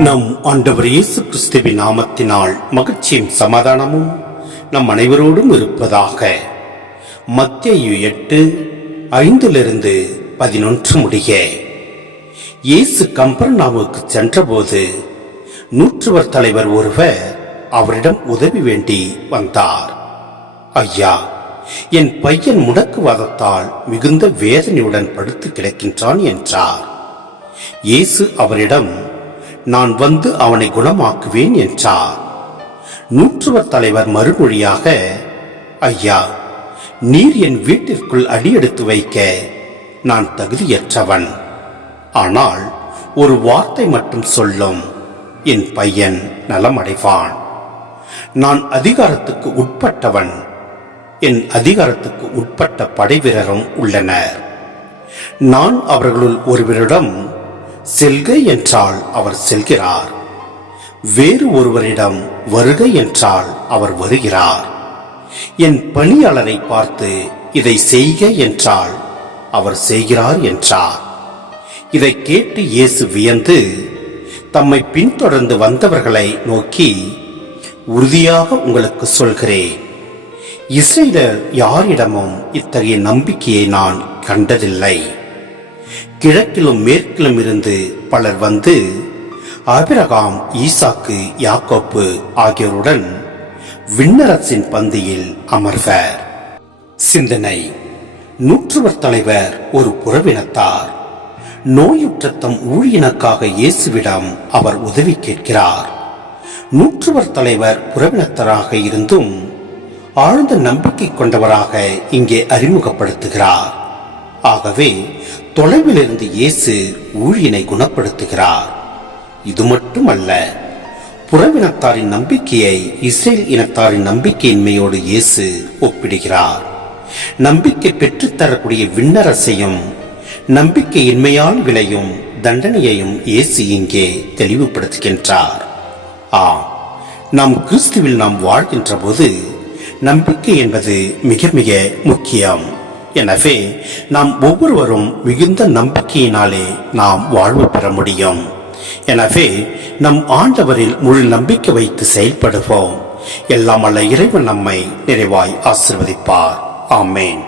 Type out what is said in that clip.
நம் ஆண்டவர் இயேசு கிறிஸ்துவின் நாமத்தினால் மகிழ்ச்சியும் சமாதானமும் நம் அனைவரோடும் இருப்பதாக. மத்தேயு 8:5-11 முடிய. இயேசு கப்பர்நாவுக்கு சென்றபோது நூற்றுவர் தலைவர் ஒருவர் அவரிடம் உதவி வேண்டி வந்தார். ஐயா, என் பையன் முடக்குவாதத்தால் மிகுந்த வேதனையுடன் படுத்து கிடக்கின்றான் என்றார். இயேசு அவரிடம், நான் வந்து அவனை குணமாக்குவேன் என்றார். நூற்றுவர் தலைவர் மறுமொழியாக, ஐயா, நீர் என் வீட்டிற்குள் அடியெடுத்து வைக்க நான் தகுதியற்றவன். ஆனால் ஒரு வார்த்தை மட்டும் சொல்லும், என் பையன் நலமடைவான். நான் அதிகாரத்துக்கு உட்பட்டவன். என் அதிகாரத்துக்கு உட்பட்ட படைவீரரும் உள்ளனர். நான் அவர்களுள் ஒருவரிடம் செல்க என்றால் அவர் செல்கிறார், வேறு ஒருவரிடம் வருக என்றால் அவர் வருகிறார். என் பணியாளரை பார்த்து இதை செய்க என்றால் அவர் செய்கிறார் என்றார். இதை கேட்டு இயேசு வியந்து தம்மை பின்தொடர்ந்து வந்தவர்களை நோக்கி, உறுதியாக உங்களுக்கு சொல்கிறேன், இஸ்ரவேலர் யாரிடமும் இத்தகைய நம்பிக்கையை நான் கண்டதில்லை. கிழக்கிலும் மேற்கிலும் இருந்து பலர் வந்து ஆபிரகாம், ஈசாக்கு, யாக்கோப்பு ஆகியோருடன் விண்ணரசின் பந்தியில் அமர்வர். சிந்தனை. நூற்றுவர் தலைவர் ஒரு புறவினத்தார். நோயுற்ற தம் ஊழியனுக்காக இயேசுவிடம் அவர் உதவி கேட்கிறார். நூற்றுவர் தலைவர் புறவினத்தராக இருந்தும் ஆழ்ந்த நம்பிக்கை கொண்டவராக இங்கே அறிமுகப்படுத்துகிறார். ஆகவே தொலைவில் இருந்து இயேசு ஊழியனை குணப்படுத்துகிறார். இது மட்டுமல்ல, புறவினத்தாரின் நம்பிக்கையை இஸ்ரேல் இனத்தாரின் நம்பிக்கையின்மையோடு இயேசு ஒப்பிடுகிறார். நம்பிக்கை பெற்றுத்தரக்கூடிய விண்ணரசையும் நம்பிக்கையின்மையால் விளையும் தண்டனையையும் இயேசு இங்கே தெளிவுபடுத்துகின்றார். நாம் கிறிஸ்துவில் நாம் வாழ்கின்ற போது நம்பிக்கை என்பது மிக மிக முக்கியம். எனவே நாம் ஒவ்வொருவரும் மிகுந்த நம்பிக்கையினாலே நாம் வாழ்வு பெற முடியும். எனவே நம் ஆண்டவரில் முழு நம்பிக்கை வைத்து செயல்படுவோம். எல்லாம் வல்ல இறைவன் நம்மை நிறைவாய் ஆசீர்வதிப்பார். ஆமேன்.